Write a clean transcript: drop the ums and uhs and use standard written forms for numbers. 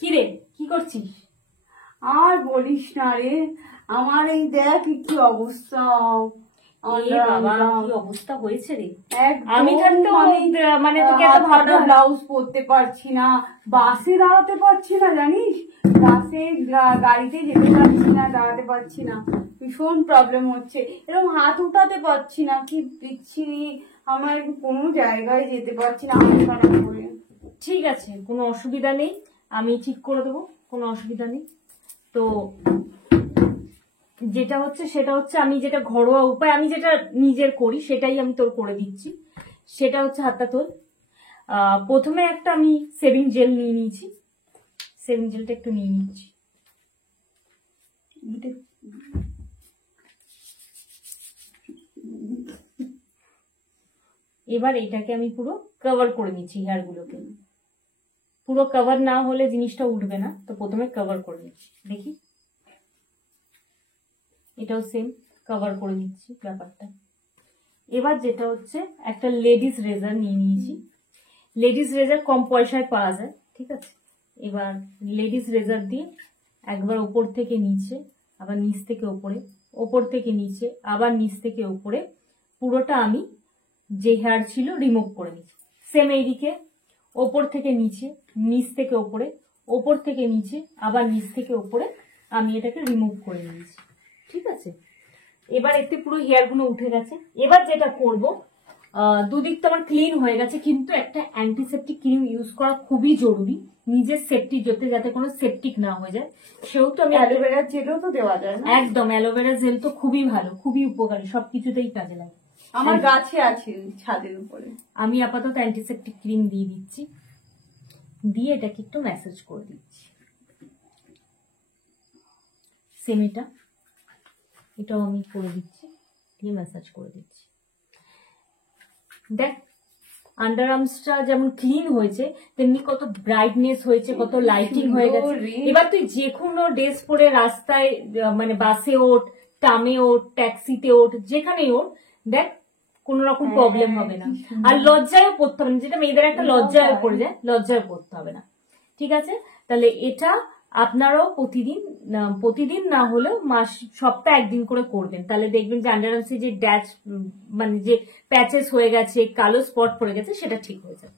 কি রে, কি করছিস? আর বলিস না রে, আমার এই দেখ কি অবস্থা। বাবা, কি অবস্থা হয়েছে রে। আমি মানে তোকে এত ভালো ব্লাউজ পরতে পারছি না, বাসে দাঁড়াতে পারছি না, জানিস, বাসে গাড়িতে যেতে পারছি না, দাঁড়াতে পারছি না, ভীষণ প্রবলেম হচ্ছে। এরকম হাত উঠাতে পারছি না, কি বিচ্ছিরি, আমার কোনো জায়গায় যেতে পারছি না হাত করে। ঠিক আছে, কোনো অসুবিধা নেই, আমি ঠিক করে দেবো, কোনো অসুবিধা নেই। তো যেটা হচ্ছে সেটা হচ্ছে, আমি যেটা ঘরোয়া উপায় আমি যেটা নিজের করি সেটাই আমি তোর করে দিচ্ছি। সেটা হচ্ছে, হাতটা তোল। প্রথমে একটা আমি সেভিং জেল নিয়ে নিয়েছি, সেভিং জেলটা একটু নিয়ে নিচ্ছি। এবার এটাকে আমি পুরো কভার করে নিচ্ছি, হেয়ার গুলোকে। পুরো কভার না হলে জিনিসটা উঠবে না, তো প্রথমে কভার করে নিচ্ছি। দেখি, এটাও সেম কভার করে নিচ্ছি ব্যাপারটা। এবার যেটা হচ্ছে, একটা লেডিস রেজার নিয়ে নিয়েছি। লেডিস রেজার কম পয়সায় পাওয়া যায়, ঠিক আছে। এবার লেডিস রেজার দিয়ে একবার ওপর থেকে নিচে, আবার নিচ থেকে ওপরে, ওপর থেকে নিচে, আবার নিচ থেকে ওপরে, পুরোটা আমি যে হেয়ার ছিল রিমুভ করে নিচ্ছি। সেম এইদিকে ওপর থেকে নিচে, নিচ থেকে ওপরে, ওপর থেকে নিচে, আবার নিচ থেকে ওপরে আমি এটাকে রিমুভ করে নিয়েছি, ঠিক আছে। এবার এতে পুরো হেয়ার গুলো উঠে গেছে। এবার যেটা করব, দুদিক তো আমার ক্লিন হয়ে গেছে, কিন্তু একটা অ্যান্টিসেপটিক ক্রিম ইউজ করা খুবই জরুরি, নিজের সেফটি যাতে কোনো সেপটিক না হয়ে যায়। সেহেতু আমি অ্যালোভেরা জেলও তো দেওয়া যায় না? একদম, অ্যালোভেরা জেল তো খুবই ভালো, খুবই উপকারী, সবকিছুতেই কাজে লাগে। আমার গাছে আছে ছাদের উপরে। আমি আপাতত অ্যান্টিসেপটিক ক্রিম দিয়ে দিচ্ছি, দিয়ে এটাকে একটু ম্যাসাজ করে দিচ্ছি। সেম এটাও আমি করে দিচ্ছি, দিয়ে ম্যাসাজ করে দিচ্ছি। দেখ, আন্ডার আর্মসটা যেমন ক্লিন হয়েছে, তেমনি কত ব্রাইটনেস হয়েছে, কত লাইটিং হয়ে গেছে। এবার তুই যে কোনো ড্রেস পরে রাস্তায়, মানে বাসে ওঠ, ট্রামে ওঠ, ট্যাক্সিতে ওঠ, যেখানেই ওঠ, দেখ কোনো রকম প্রবলেম হবে না। আর লজ্জায়ও পড়তে হবে না, যেটা মেয়েদের একটা লজ্জায় পড়ে যায়, লজ্জায় পড়তে হবে না, ঠিক আছে। তাহলে এটা আপনারাও প্রতিদিন না হলেও সপ্তাহে একদিন করে করবেন, তাহলে দেখবেন যে আন্ডার আর্মসে যে ড্যাচ, মানে যে প্যাচেস হয়ে গেছে, কালো স্পট পড়ে গেছে, সেটা ঠিক হয়ে যাবে।